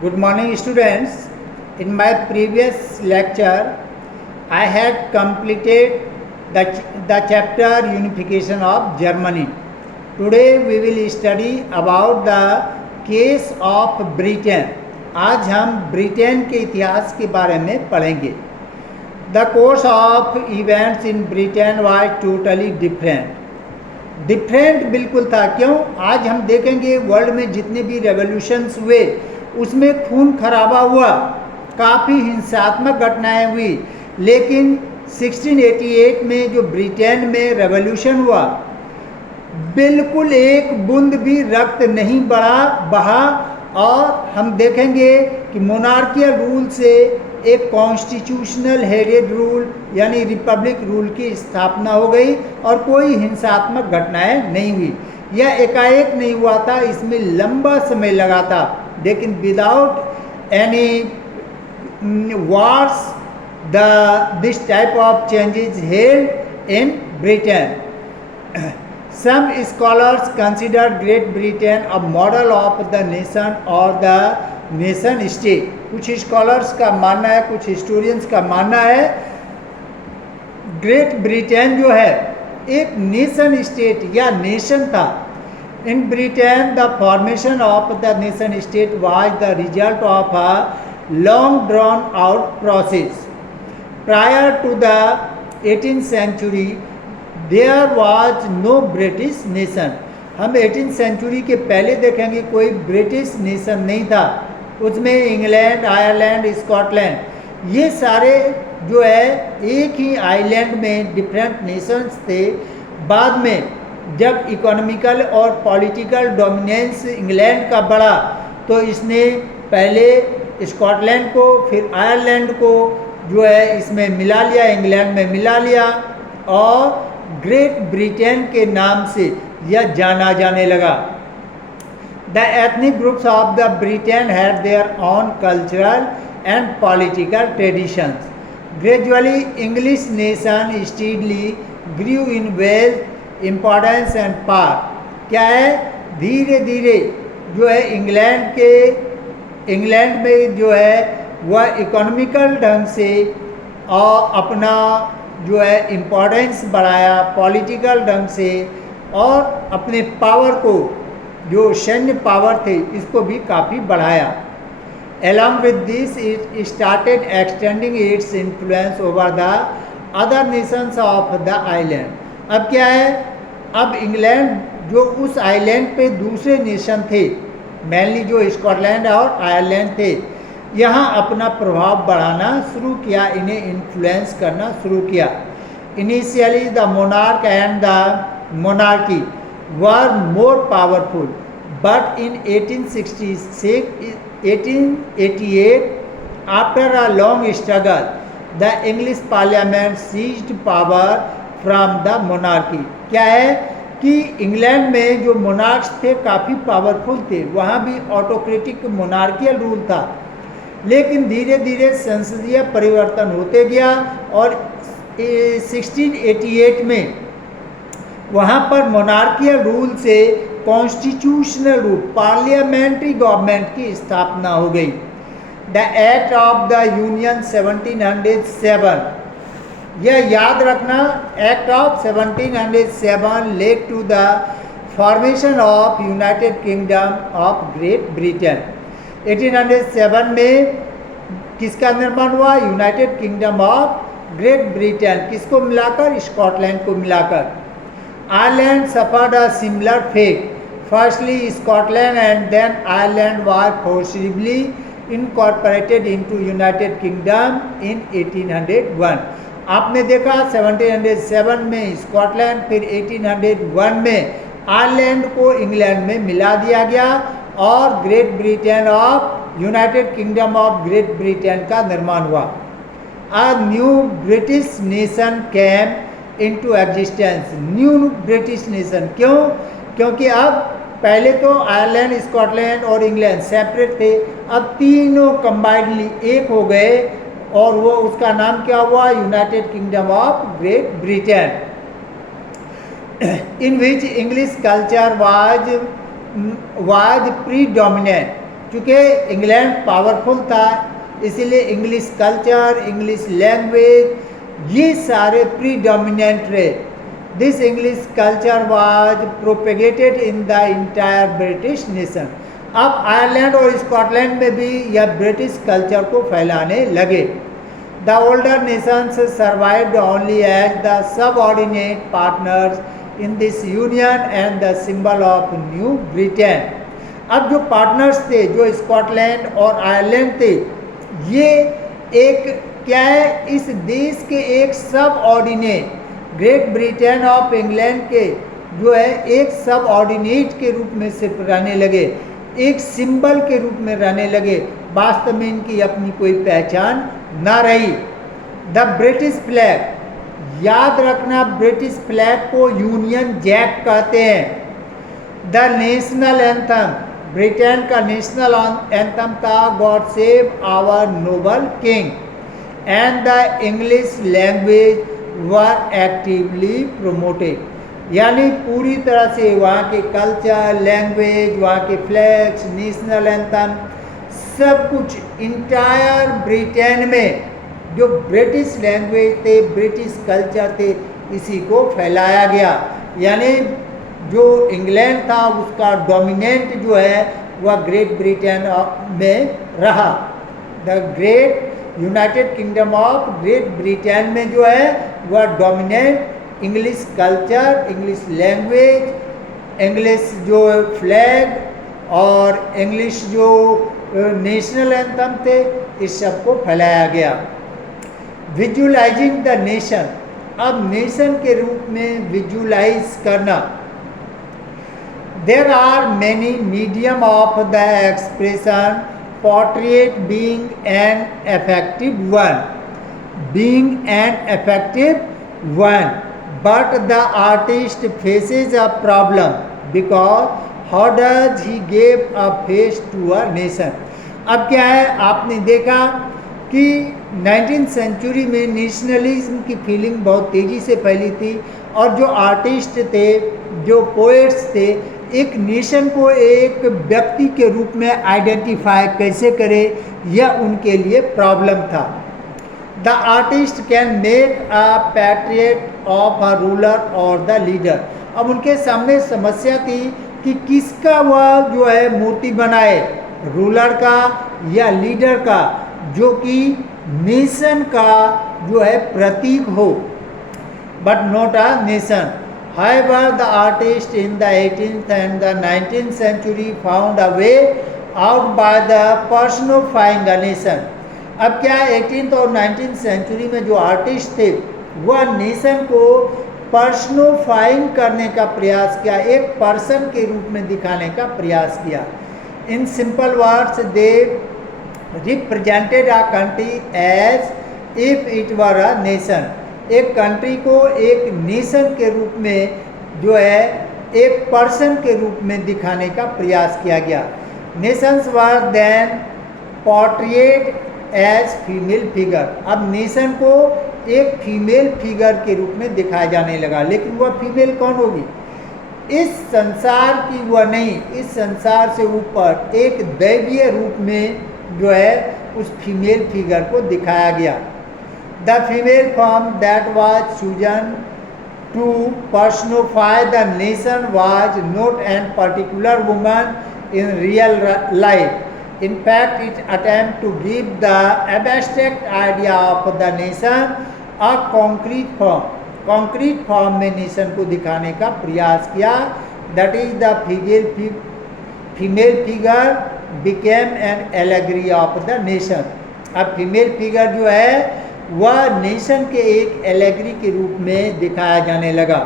Good morning, students. In my previous lecture, I had completed the chapter Unification of Germany. Today we will study about the case of Britain. आज हम Britain के इतिहास के बारे में पढ़ेंगे. The course of events in Britain was totally different. Different बिल्कुल था. क्यों? आज हम देखेंगे वर्ल्ड में जितने भी रेवोल्यूशंस हुए उसमें खून खराबा हुआ, काफ़ी हिंसात्मक घटनाएं हुई, लेकिन 1688 में जो ब्रिटेन में रेवोल्यूशन हुआ बिल्कुल एक बूंद भी रक्त नहीं बहा और हम देखेंगे कि मोनार्कियल रूल से एक कॉन्स्टिट्यूशनल हेडेड रूल यानी रिपब्लिक रूल की स्थापना हो गई और कोई हिंसात्मक घटनाएं नहीं हुई. यह एकाएक नहीं हुआ था, इसमें लंबा समय लगा था, लेकिन without any wars this type of changes held in Britain. Some scholars consider Great Britain a model of the nation or the nation state. कुछ स्कॉलर्स का मानना है, कुछ हिस्टोरियंस का मानना है ग्रेट ब्रिटेन जो है एक नेशन स्टेट या नेशन था. In Britain the formation of the nation state was the result of a long drawn out process. Prior to the 18th century there was no British nation. हम 18th century के पहले देखेंगे कोई British nation नहीं था. उसमें England, Ireland, Scotland ये सारे जो है एक ही आइलैंड में डिफरेंट नेशंस थे. बाद में जब इकोनॉमिकल और पॉलिटिकल डोमिनेंस इंग्लैंड का बढ़ा तो इसने पहले स्कॉटलैंड को फिर आयरलैंड को जो है इसमें मिला लिया, इंग्लैंड में मिला लिया और ग्रेट ब्रिटेन के नाम से यह जाना जाने लगा. The ethnic groups of the Britain had their own cultural and political traditions. Gradually English nation steadily grew in wealth, importance and power. क्या है? धीरे धीरे जो है इंग्लैंड में जो है वह इकोनॉमिकल ढंग से और अपना जो है इम्पोर्टेंस बढ़ाया पॉलिटिकल ढंग से और अपने पावर को जो सैन्य पावर थे इसको भी काफ़ी बढ़ाया. Along with this it started extending its influence over the other nations of the island. अब क्या है? अब इंग्लैंड जो उस आइलैंड पे दूसरे नेशन थे, मेनली जो स्कॉटलैंड और आयरलैंड थे, यहाँ अपना प्रभाव बढ़ाना शुरू किया, इन्हें इन्फ्लुएंस करना शुरू किया. Initially the monarch and the monarchy were more powerful, but in 1888 after a long struggle the English parliament seized power from the monarchy. क्या है कि इंग्लैंड में जो मोनार्क्स थे काफ़ी पावरफुल थे, वहाँ भी ऑटोक्रेटिक मोनार्कियल रूल था, लेकिन धीरे धीरे संसदीय परिवर्तन होते गया और 1688 में वहाँ पर मोनार्कियल रूल से कॉन्स्टिट्यूशनल रूल पार्लियामेंट्री गवर्नमेंट की स्थापना हो गई. The act of the union 1707, यह याद रखना, act of 1707 led to the formation of United kingdom of great Britain. 1807 में किसका निर्माण हुआ? United kingdom of great Britain. किसको मिलाकर? स्कॉटलैंड को मिलाकर. Ireland suffered a similar fate. Firstly Scotland and then Ireland were forcibly incorporated into United Kingdom in 1801. आपने देखा 1707 में स्कॉटलैंड, फिर 1801 में आयरलैंड को इंग्लैंड में मिला दिया गया और great Britain of United kingdom of great Britain का निर्माण हुआ. A new British nation came into existence. New British nation. क्यों? क्योंकि अब पहले तो आयरलैंड, स्कॉटलैंड और इंग्लैंड सेपरेट थे, अब तीनों कंबाइंडली एक हो गए और वो उसका नाम क्या हुआ? United kingdom of great Britain. In which English culture was predominant. चूँकि इंग्लैंड पावरफुल था, इसीलिए इंग्लिश कल्चर, इंग्लिश लैंग्वेज ये सारे प्रीडोमिनेंट रहे. This English culture was propagated in the entire British nation. अब आयरलैंड और स्कॉटलैंड में भी यह ब्रिटिश कल्चर को फैलाने लगे. The older nations survived only as the subordinate partners in this union and the symbol of New Britain. अब जो पार्टनर्स थे, जो स्कॉटलैंड और आयरलैंड थे, ये एक क्या है, इस देश के एक सब ordinate, great Britain of England के जो है एक सब ऑर्डिनेट के रूप में सिर्फ रहने लगे, एक सिंबल के रूप में रहने लगे. वास्तव में इनकी अपनी कोई पहचान ना रही. द ब्रिटिश फ्लैग, याद रखना ब्रिटिश फ्लैग को यूनियन जैक कहते हैं. द नेशनल एंथम, ब्रिटेन का नेशनल एंथम था God save our noble king. And the English language were actively promoted. यानी पूरी तरह से वहाँ के कल्चर, लैंग्वेज, वहाँ के फ्लैग्स, नेशनल एंथम, सब कुछ इंटायर ब्रिटेन में जो ब्रिटिश लैंग्वेज थे, ब्रिटिश कल्चर थे, इसी को फैलाया गया. यानी जो इंग्लैंड था उसका डोमिनेंट जो है वह ग्रेट ब्रिटेन में रहा. The great united kingdom of great Britain में जो है वह dominant English culture, English language, English जो फ्लैग और इंग्लिश जो नेशनल एंथम थे, इस सब को फैलाया गया. विजुअलाइजिंग द नेशन, अब नेशन के रूप में विजुअलाइज करना. There are many medium of the expression, portrait being an effective one, being an effective one, but the artist faces a problem because how does he give a face to a nation. अब क्या है, आपने देखा कि 19th century में nationalism की feeling बहुत तेज़ी से फैली थी और जो आर्टिस्ट थे, जो पोएट्स थे, एक नेशन को एक व्यक्ति के रूप में आइडेंटिफाई कैसे करे, यह उनके लिए प्रॉब्लम था. The artist can make a patriot of a ruler और द लीडर. अब उनके सामने समस्या थी कि किसका वह जो है मूर्ति बनाए, रूलर का या लीडर का, जो कि नेशन का जो है प्रतीक हो, but not a nation. However, the artist in the 18th and the 19th century found a way out by the personifying a nation. अब क्या 18th और 19th सेंचुरी में जो आर्टिस्ट थे वह नेशन को पर्सनोफाइंग करने का प्रयास किया, एक पर्सन के रूप में दिखाने का प्रयास किया. In simple words they represented a country as if it were a nation. एक कंट्री को एक नेशन के रूप में जो है एक पर्सन के रूप में दिखाने का प्रयास किया गया. Nations were then portrait as female figure. अब नेशन को एक फीमेल फिगर के रूप में दिखाया जाने लगा, लेकिन वह फीमेल कौन होगी? इस संसार की वह नहीं, इस संसार से ऊपर एक दैवीय रूप में जो है उस फीमेल फिगर को दिखाया गया. The female form that was chosen to personify the nation was not an particular woman in real life. In fact, it attempt to give the abstract idea of the nation a concrete form. Concrete form में nation को दिखाने का प्रयास किया. That is the female figure became an allegory of the nation. अब female figure जो है वह नेशन के एक एलेगरी के रूप में दिखाया जाने लगा.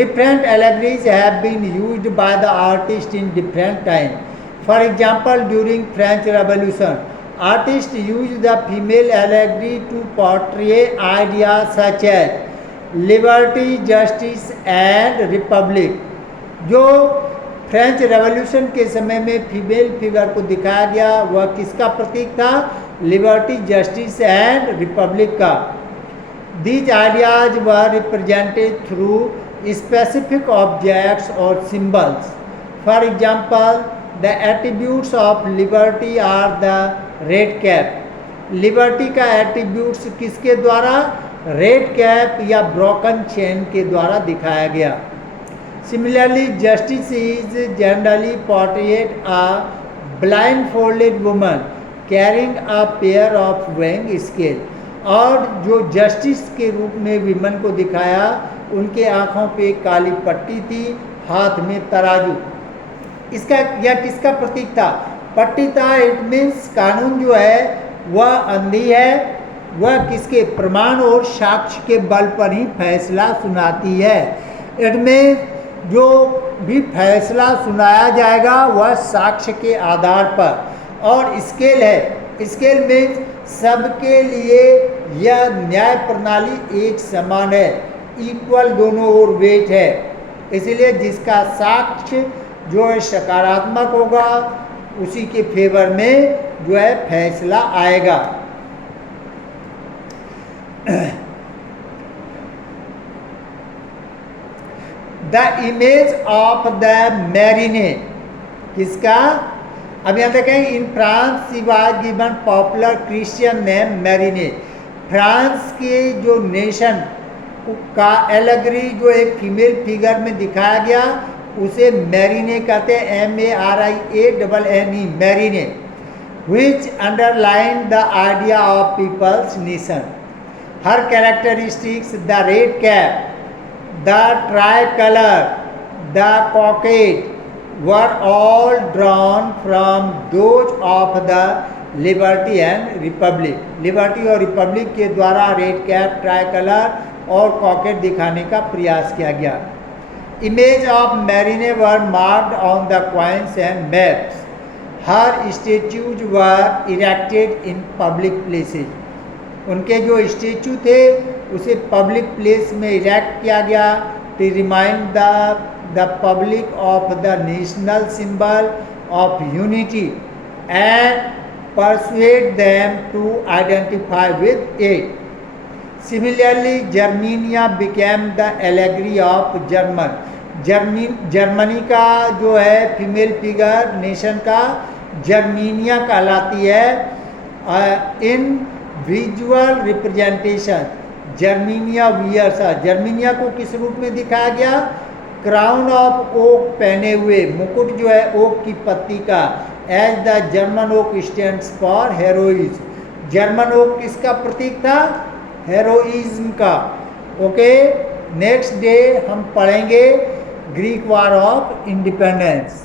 Different allegories have been used by the artist in different times. For example, during French Revolution, artists used the female allegory to portray ideas such as liberty, justice and republic. जो French revolution के समय में female figure को दिखाया गया वह किसका प्रतीक था? लिबर्टी, जस्टिस एंड रिपब्लिक का. These ideas were represented through specific objects or symbols. For example, the attributes of liberty are the red cap. Liberty का एट्रीब्यूट्स किसके द्वारा? रेड कैप या ब्रोकन चेन के द्वारा दिखाया गया। Similarly justice is generally portrait a blindfolded woman carrying a pair of weighing scale. और जो जस्टिस के रूप में विमन को दिखाया, उनके आँखों पे काली पट्टी थी, हाथ में तराजू। इसका यह किसका प्रतीक था? पट्टी था। इट मीन्स कानून जो है वह अंधी है, वह किसके? प्रमाण और साक्ष्य के बल पर ही फैसला सुनाती है। इट मीन्स जो भी फैसला सुनाया जाएगा वह साक्ष्य के आधार पर। और स्केल है, स्केल मीन्स सबके लिए यह न्याय प्रणाली एक समान है, इक्वल दोनों ओर वेट है। इसलिए जिसका साक्ष्य जो है सकारात्मक होगा उसी के फेवर में जो है फैसला आएगा। The image of the Marianne किसका? अब यहाँ देखें, in France he was given popular Christian name Marianne. France के जो नेशन का एलेगरी जो एक फीमेल फिगर में दिखाया गया उसे मैरिने कहते हैं, MARIANNE, मैरिने, which underline the idea of people's nation. Her characteristics, the red cap, the tricolor, the cockade were all drawn from those of the liberty and Republic. Liberty और Republic के द्वारा red cap, try colour और कॉकेट दिखाने का प्रयास किया गया। Image of Marianne were marked on the coins and maps. Her statues were erected in public places. उनके जो स्टेचू थे उसे पब्लिक प्लेस में इरेक्ट किया गया to remind the public of the national symbol of unity and persuade them to identify with it. Similarly, Germania became the allegory of German. Germany का जो है फीमेल फिगर नेशन का Germania कहलाती है। In visual representation Germania wears. Germania को किस रूप में दिखाया गया? क्राउन ऑफ ओक पहने हुए, मुकुट जो है ओक की पत्ती का। As the German oak stands for heroism. German oak किसका प्रतीक था? हेरोइज्म का। ओके, नेक्स्ट डे हम पढ़ेंगे ग्रीक वॉर ऑफ इंडिपेंडेंस।